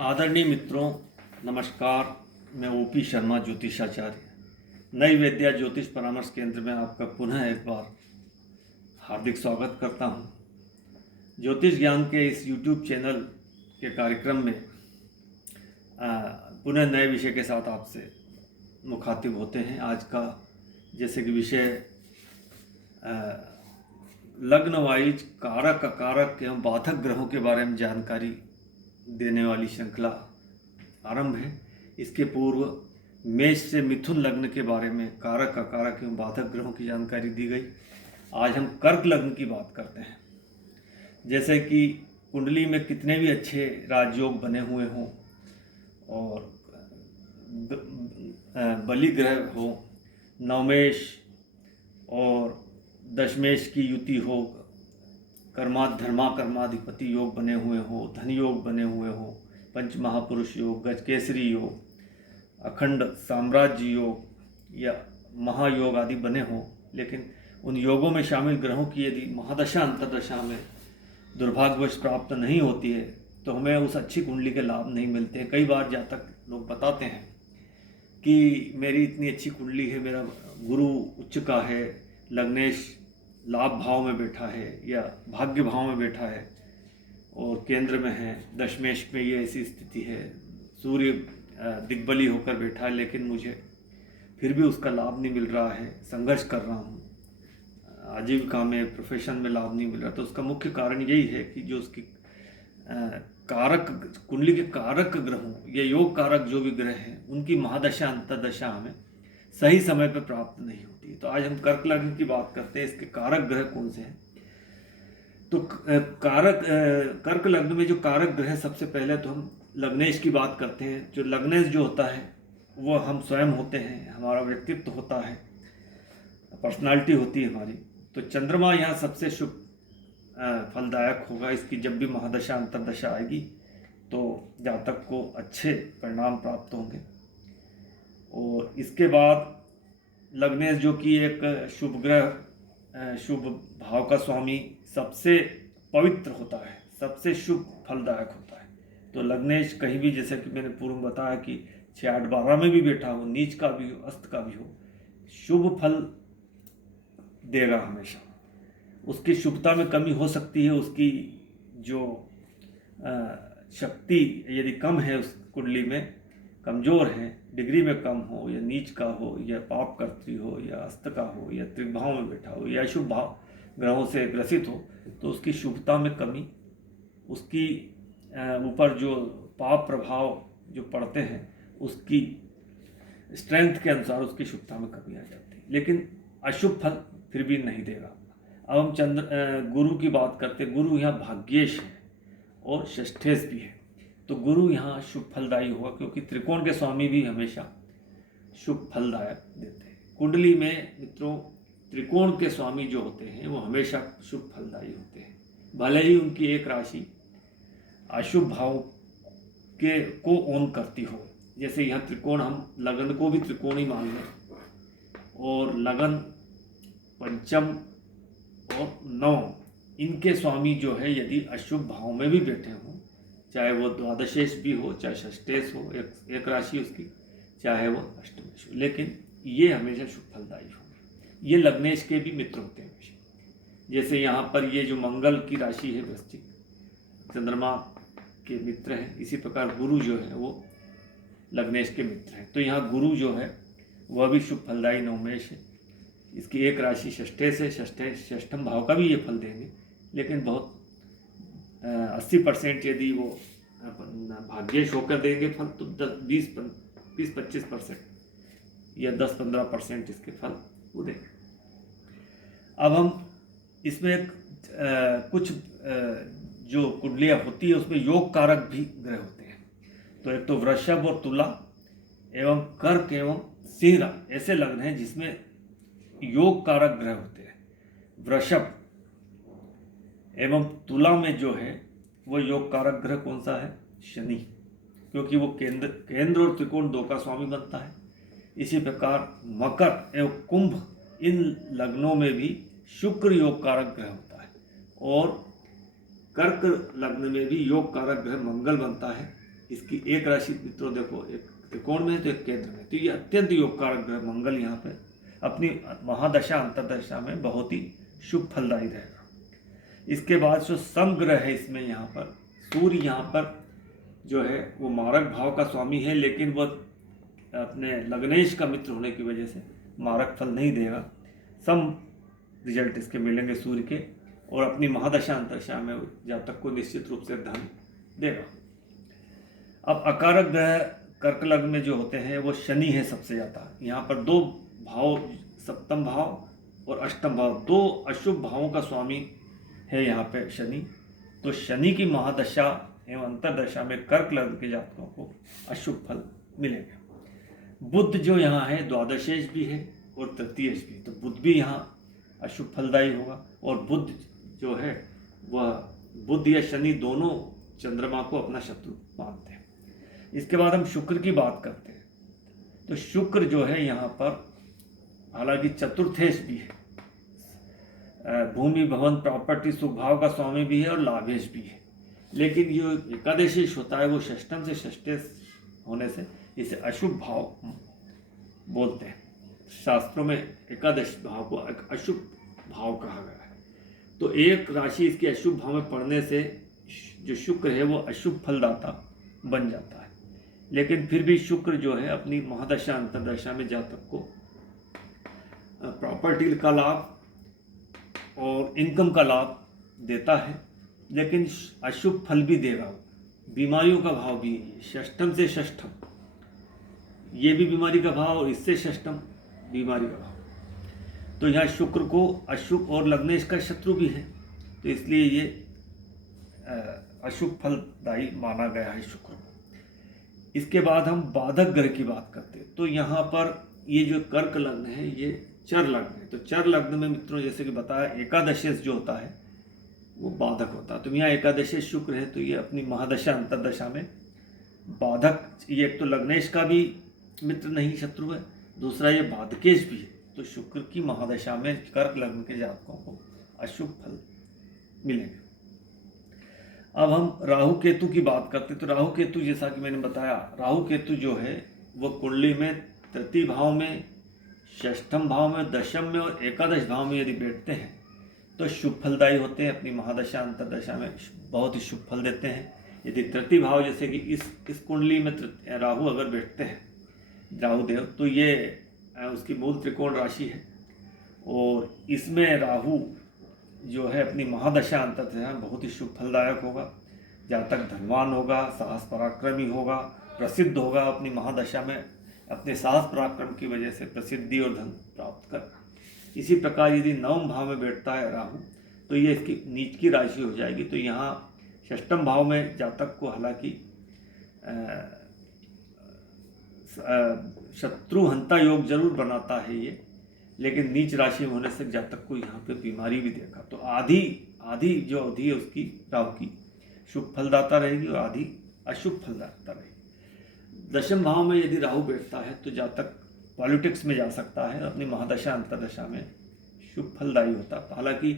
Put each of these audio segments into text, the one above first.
आदरणीय मित्रों, नमस्कार। मैं ओपी शर्मा, ज्योतिषाचार्य, नई विद्या ज्योतिष परामर्श केंद्र में आपका पुनः एक बार हार्दिक स्वागत करता हूं। ज्योतिष ज्ञान के इस YouTube चैनल के कार्यक्रम में पुनः नए विषय के साथ आपसे मुखातिब होते हैं। आज का जैसे कि विषय लग्न वाइज कारक अकारक एवं बाधक ग्रहों के बारे में जानकारी देने वाली श्रृंखला आरंभ है। इसके पूर्व मेष से मिथुन लग्न के बारे में कारक अकारक एवं बाधक ग्रहों की जानकारी दी गई। आज हम कर्क लग्न की बात करते हैं। जैसे कि कुंडली में कितने भी अच्छे राजयोग बने हुए हों और बलि ग्रह हो, नवमेश और दशमेश की युति हो, कर्मा कर्माधिपति योग बने हुए हो, धन योग बने हुए हो, पंच महापुरुष योग, गजकेसरी योग, अखंड साम्राज्य योग या महायोग आदि बने हो, लेकिन उन योगों में शामिल ग्रहों की यदि महादशा अंतरदशा में दुर्भाग्यवश प्राप्त नहीं होती है तो हमें उस अच्छी कुंडली के लाभ नहीं मिलते हैं। कई बार जातक लोग बताते हैं कि मेरी इतनी अच्छी कुंडली है, मेरा गुरु उच्च का है, लग्नेश लाभ भाव में बैठा है या भाग्य भाव में बैठा है और केंद्र में है, दशमेश में ये ऐसी स्थिति है, सूर्य दिग्बली होकर बैठा है, लेकिन मुझे फिर भी उसका लाभ नहीं मिल रहा है, संघर्ष कर रहा हूँ, आजीविका में प्रोफेशन में लाभ नहीं मिल रहा। तो उसका मुख्य कारण यही है कि जो उसकी कारक कुंडली के कारक ग्रहों या योग कारक जो भी ग्रह हैं उनकी महादशा अंतरदशा हमें सही समय पर प्राप्त नहीं होती। तो आज हम कर्क लग्न की बात करते हैं। इसके कारक ग्रह कौन से हैं? तो कर्क लग्न में जो कारक ग्रह, सबसे पहले तो हम लग्नेश की बात करते हैं। जो लग्नेश जो होता है वो हम स्वयं होते हैं, हमारा व्यक्तित्व होता है, पर्सनालिटी होती है हमारी। तो चंद्रमा यहाँ सबसे शुभ फलदायक होगा। इसकी जब भी महादशा अंतरदशा आएगी तो जातक को अच्छे परिणाम प्राप्त होंगे। और इसके बाद लग्नेश जो कि एक शुभ ग्रह, शुभ भाव का स्वामी, सबसे पवित्र होता है, सबसे शुभ फलदायक होता है। तो लग्नेश कहीं भी, जैसे कि मैंने पूर्व में बताया कि 6, 8, 12 में भी बैठा हो, नीच का भी हो, अस्त का भी हो, शुभ फल देगा हमेशा। उसकी शुभता में कमी हो सकती है, उसकी जो शक्ति यदि कम है, उस कुंडली में कमज़ोर है, डिग्री में कम हो या नीच का हो या पाप कर्त्री हो या अस्त का हो या त्रिभाव में बैठा हो या शुभ भाव ग्रहों से ग्रसित हो, तो उसकी शुभता में कमी, उसकी ऊपर जो पाप प्रभाव जो पड़ते हैं उसकी स्ट्रेंथ के अनुसार उसकी शुभता में कमी आ जाती है, लेकिन अशुभ फल फिर भी नहीं देगा। अब हम गुरु की बात करते हैं। गुरु यहाँ भाग्येश है और षष्ठेश भी है। तो गुरु यहाँ शुभ फलदायी होगा, क्योंकि त्रिकोण के स्वामी भी हमेशा शुभ फलदायक देते हैं। कुंडली में मित्रों त्रिकोण के स्वामी जो होते हैं वो हमेशा शुभ फलदायी होते हैं, भले ही उनकी एक राशि अशुभ भाव के को ओन करती हो। जैसे यहाँ त्रिकोण, हम लगन को भी त्रिकोण ही मान लें, और लगन, पंचम और नवम, इनके स्वामी जो है यदि अशुभ भाव में भी बैठे हों, चाहे वो द्वादशेश भी हो, चाहे षष्ठेश हो, एक राशि उसकी, चाहे वो अष्टमेश हो, लेकिन ये हमेशा शुभ फलदायी होंगे। ये लग्नेश के भी मित्र होते हैं हमेशा। जैसे यहाँ पर ये जो मंगल की राशि है वृश्चिक, चंद्रमा के मित्र हैं, इसी प्रकार गुरु जो है वो लग्नेश के मित्र हैं। तो यहाँ गुरु जो है वह भी शुभ फलदायी नवमेश है। इसकी एक राशि षष्ठेश है, षष्ठम भाव का भी ये फल देंगे, लेकिन बहुत 80% यदि वो भाग्येश होकर देंगे फल तो 20-25% या 10-15% इसके फल वो देंगे। अब हम इसमें कुछ जो कुंडलियाँ होती है उसमें योग कारक भी ग्रह होते हैं। तो एक तो वृषभ और तुला एवं कर्क एवं सिंह ऐसे लग्न हैं जिसमें योग कारक ग्रह होते हैं। वृषभ एवं तुला में जो है वो योग कारक ग्रह कौन सा है? शनि, क्योंकि वो केंद्र और त्रिकोण दो का स्वामी बनता है। इसी प्रकार मकर एवं कुंभ, इन लग्नों में भी शुक्र योग कारक ग्रह होता है, और कर्क लग्न में भी योग कारक ग्रह मंगल बनता है। इसकी एक राशि मित्रों देखो, एक त्रिकोण में है तो एक केंद्र में, तो ये अत्यंत योगकारक ग्रह मंगल यहाँ पे अपनी महादशा अंतर्दशा में बहुत ही शुभ फलदायी रहेगा। इसके बाद जो समग्रह है इसमें यहाँ पर सूर्य यहाँ पर जो है वो मारक भाव का स्वामी है, लेकिन वह अपने लग्नेश का मित्र होने की वजह से मारक फल नहीं देगा। सम रिजल्ट इसके मिलेंगे सूर्य के, और अपनी महादशा अंतर्दशा में जातक को निश्चित रूप से धन देगा। अब अकारक ग्रह कर्क लग्न में जो होते हैं वो शनि है सबसे ज़्यादा। यहाँ पर दो भाव, सप्तम भाव और अष्टम भाव, दो अशुभ भावों का स्वामी है यहाँ पे शनि। तो शनि की महादशा एवं अंतर्दशा में कर्क लग्न के जातकों को अशुभ फल मिलेंगे। बुध जो यहाँ है द्वादशेश भी है और तृतीयेश भी, तो बुध भी यहाँ अशुभ फलदायी होगा। और बुध जो है वह बुध या शनि दोनों चंद्रमा को अपना शत्रु मानते हैं। इसके बाद हम शुक्र की बात करते हैं, तो शुक्र जो है यहाँ पर हालांकि चतुर्थेश भी है, भूमि भवन प्रॉपर्टी सुख भाव का स्वामी भी है और लाभेश भी है, लेकिन जो एकादशेश होता है वो षष्ठम से षष्ठेश होने से इसे अशुभ भाव बोलते हैं। शास्त्रों में एकादश भाव को अशुभ भाव कहा गया है। तो एक राशि इसके अशुभ भाव में पड़ने से जो शुक्र है वो अशुभ फलदाता बन जाता है। लेकिन फिर भी शुक्र जो है अपनी महादशा अंतर्दशा में जातक को प्रॉपर्टी का लाभ और इनकम का लाभ देता है, लेकिन अशुभ फल भी देगा। बीमारियों का भाव भी षष्ठम से षष्ठम, ये भी बीमारी का भाव और इससे षष्ठम बीमारी का भाव। तो यहाँ शुक्र को अशुभ और लग्नेश का शत्रु भी है, तो इसलिए ये अशुभ फलदायी माना गया है शुक्र को। इसके बाद हम बाधक ग्रह की बात करते हैं, तो यहाँ पर ये जो कर्क लग्न है ये चर लग्न है। तो चर लग्न में मित्रों जैसे कि बताया एकादशेश जो होता है वो बाधक होता है। तो यहाँ एकादशेश शुक्र है, तो ये अपनी महादशा अंतर्दशा में बाधक, ये एक तो लग्नेश का भी मित्र नहीं शत्रु है, दूसरा ये बाधकेश भी है। तो शुक्र की महादशा में कर्क लग्न के जातकों को अशुभ फल मिलेंगे। अब हम राहु केतु की बात करते हैं, तो राहु केतु जैसा कि मैंने बताया, राहु केतु जो है वो कुंडली में तृतीय भाव में, षष्ठम भाव में, दशम में और एकादश भाव में यदि बैठते हैं तो शुभ फलदायी होते हैं। अपनी महादशा अंतर्दशा में बहुत ही शुभ फल देते हैं। यदि तृतीय भाव जैसे कि इस कुंडली में राहु अगर बैठते हैं, राहु देव, तो ये उसकी मूल त्रिकोण राशि है और इसमें राहु जो है अपनी महादशा अंतर्दशा में बहुत ही शुभ फलदायक होगा। जातक धनवान होगा, साहस पराक्रमी होगा, प्रसिद्ध होगा, अपनी महादशा में अपने साहस पराक्रम की वजह से प्रसिद्धि और धन प्राप्त कर। इसी प्रकार यदि नवम भाव में बैठता है राहु तो ये इसकी नीच की राशि हो जाएगी। तो यहाँ षष्ठम भाव में जातक को हालांकि शत्रुहंता योग जरूर बनाता है ये, लेकिन नीच राशि में होने से जातक को यहाँ पे बीमारी भी देखा। तो आधी जो अवधि है उसकी राहु की शुभ फलदाता रहेगी और आधी अशुभ फलदाता रहेगी। दशम भाव में यदि राहु बैठता है तो जातक पॉलिटिक्स में जा सकता है, अपनी महादशा अंतर्दशा में शुभ फलदायी होता। हालांकि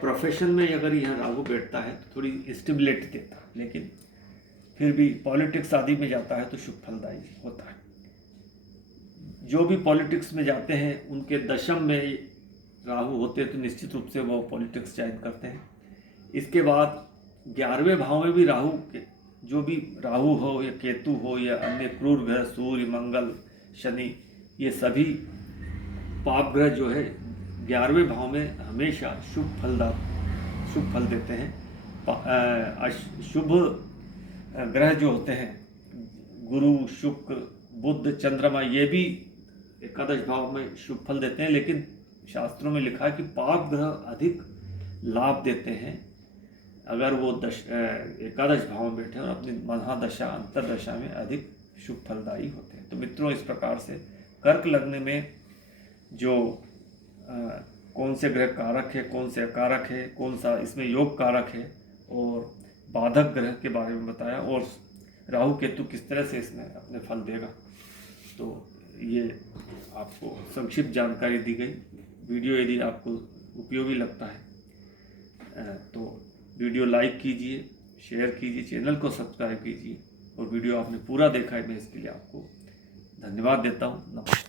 प्रोफेशन में अगर यहाँ राहु बैठता है तो थोड़ी स्टेबिलिटी देता, लेकिन फिर भी पॉलिटिक्स आदि में जाता है तो शुभ फलदायी होता है। जो भी पॉलिटिक्स में जाते हैं उनके दशम में राहु होते हैं तो निश्चित रूप से वो पॉलिटिक्स चयन करते हैं। इसके बाद 11वें भाव में भी राहु के, जो भी राहु हो या केतु हो या अन्य क्रूर ग्रह सूर्य मंगल शनि, ये सभी पाप ग्रह जो है 11वें भाव में हमेशा शुभ फल देते हैं। शुभ ग्रह जो होते हैं गुरु शुक्र बुध चंद्रमा, ये भी एकादश भाव में शुभ फल देते हैं, लेकिन शास्त्रों में लिखा है कि पाप ग्रह अधिक लाभ देते हैं अगर वो एकादश भाव में बैठे और अपनी महादशा अंतर्दशा में अधिक शुभ फलदायी होते हैं। तो मित्रों इस प्रकार से कर्क लग्न में जो कौन से ग्रह कारक है, कौन से अकारक है, कौन सा इसमें योग कारक है और बाधक ग्रह के बारे में बताया, और राहु केतु किस तरह से इसमें अपने फल देगा। तो ये आपको संक्षिप्त जानकारी दी गई। वीडियो यदि आपको उपयोगी लगता है तो वीडियो लाइक कीजिए, शेयर कीजिए, चैनल को सब्सक्राइब कीजिए। और वीडियो आपने पूरा देखा है, मैं इसके लिए आपको धन्यवाद देता हूँ। नमस्कार।